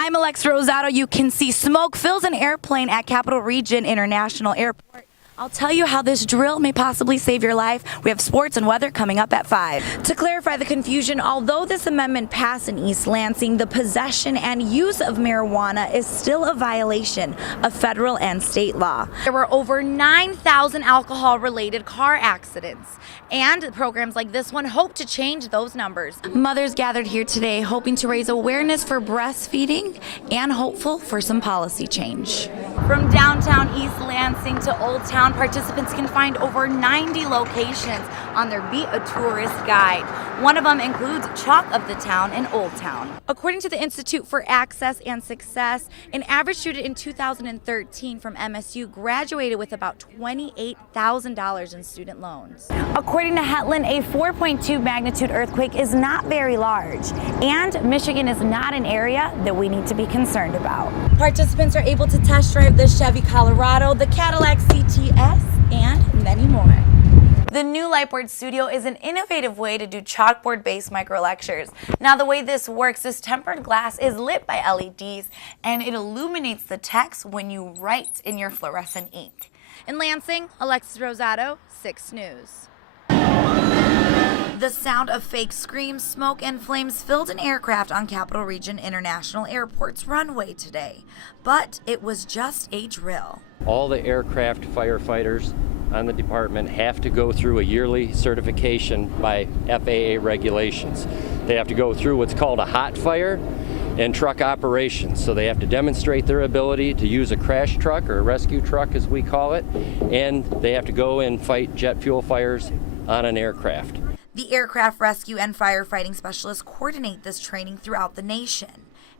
I'm Alexis.Rosado. You can see smoke fills an airplane at Capital Region International Airport. I'll tell you how this drill may possibly save your life. We have sports and weather coming up at 5. To clarify the confusion, although this amendment passed in East Lansing, the possession and use of marijuana is still a violation of federal and state law. There were over 9,000 alcohol-related car accidents, and programs like this one hope to change those numbers. Mothers gathered here today hoping to raise awareness for breastfeeding and hopeful for some policy change. From downtown East Lansing to Old Town, participants can find over 90 locations on their Be a Tourist guide. One of them includes Chalk of the Town and Old Town. According to the Institute for Access and Success, an average student in 2013 from MSU graduated with about $28,000 in student loans. According to Hetland, a 4.2 magnitude earthquake is not very large, and Michigan is not an area that we need to be concerned about. Participants are able to test drive the Chevy Colorado, the Cadillac CTS, and many more. The new Lightboard Studio is an innovative way to do chalkboard-based micro lectures. Now, the way this works, this tempered glass is lit by LEDs, and it illuminates the text when you write in your fluorescent ink. In Lansing, Alexis.Rosado, 6 News. The sound of fake screams, smoke, and flames filled an aircraft on Capital Region International Airport's runway today. But it was just a drill. All the aircraft firefighters on the department have to go through a yearly certification by FAA regulations. They have to go through what's called a hot fire and truck operations. So they have to demonstrate their ability to use a crash truck, or a rescue truck as we call it, and they have to go and fight jet fuel fires on an aircraft. The aircraft rescue and firefighting specialists coordinate this training throughout the nation.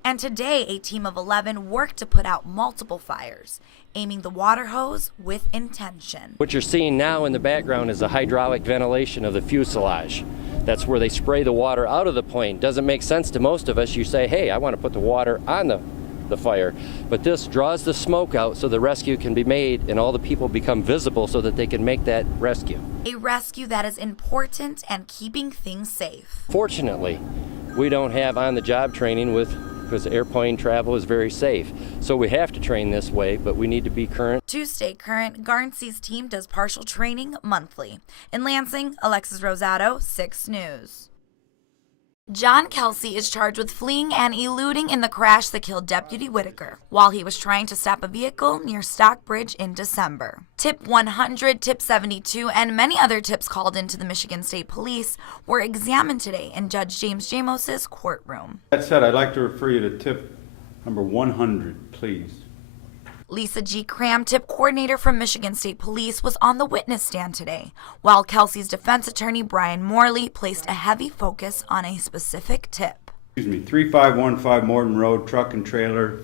And today, a team of 11 worked to put out multiple fires, aiming the water hose with intention. What you're seeing now in the background is the hydraulic ventilation of the fuselage. That's where they spray the water out of the plane. Doesn't make sense to most of us. You say, hey, I want to put the water on the fire. But this draws the smoke out so the rescue can be made and all the people become visible so that they can make that rescue. A rescue that is important and keeping things safe. Fortunately, we don't have on-the-job training because airplane travel is very safe. So we have to train this way, but we need to be current. To stay current, Garnsey's team does partial training monthly. In Lansing, Alexis.Rosado, 6 News. John Kelsey is charged with fleeing and eluding in the crash that killed Deputy Whitaker while he was trying to stop a vehicle near Stockbridge in December. Tip 100, Tip 72, and many other tips called into the Michigan State Police were examined today in Judge James Jamos's courtroom. That said, I'd like to refer you to tip number 100, please. Lisa G. Cram, tip coordinator from Michigan State Police, was on the witness stand today, while Kelsey's defense attorney, Brian Morley, placed a heavy focus on a specific tip. 3515 Morton Road, truck and trailer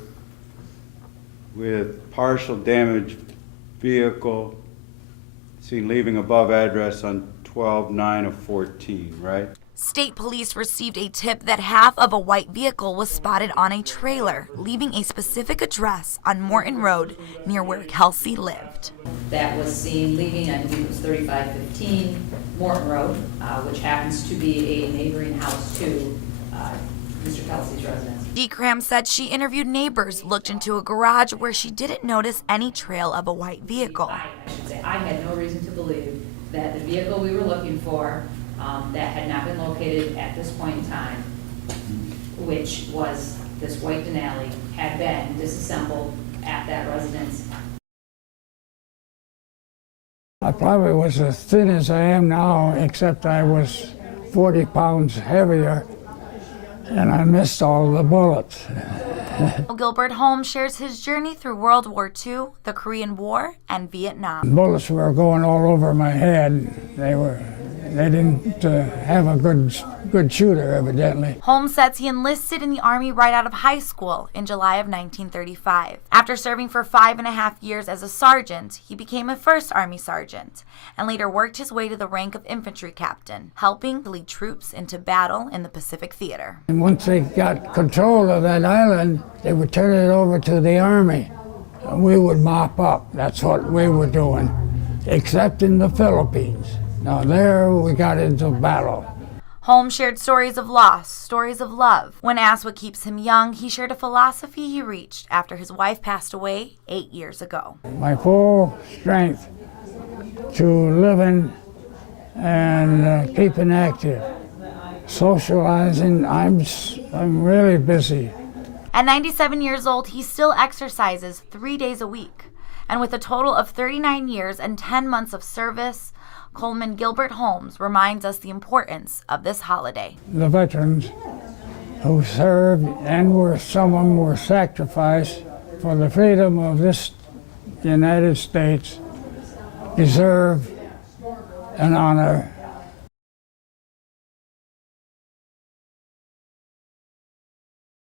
with partial damage vehicle seen leaving above address on 12/9/14, right? State police received a tip that half of a white vehicle was spotted on a trailer, leaving a specific address on Morton Road near where Kelsey lived. That was seen leaving, I believe it was 3515 Morton Road, which happens to be a neighboring house to Mr. Kelsey's residence. Cram said she interviewed neighbors, looked into a garage where she didn't notice any trail of a white vehicle. I should say I had no reason to believe that the vehicle we were looking for that had not been located at this point in time, which was this white Denali, had been disassembled at that residence. I probably was as thin as I am now, except I was 40 pounds heavier, and I missed all the bullets. Gilbert Holmes shares his journey through World War II, the Korean War, and Vietnam. Bullets were going all over my head. They didn't have a good shooter, evidently. Holmes says he enlisted in the Army right out of high school in July of 1935. After serving for 5.5 years as a sergeant, he became a first Army sergeant and later worked his way to the rank of infantry captain, helping to lead troops into battle in the Pacific Theater. And once they got control of that island, they would turn it over to the Army. And we would mop up. That's what we were doing, except in the Philippines. Now there we got into battle. Holmes shared stories of loss, stories of love. When asked what keeps him young, he shared a philosophy he reached after his wife passed away 8 years ago. My full strength to living and keeping active. Socializing, I'm really busy. At 97 years old, he still exercises 3 days a week. And with a total of 39 years and 10 months of service, Coleman Gilbert Holmes reminds us the importance of this holiday. The veterans who served and some of them were sacrificed for the freedom of this United States deserve an honor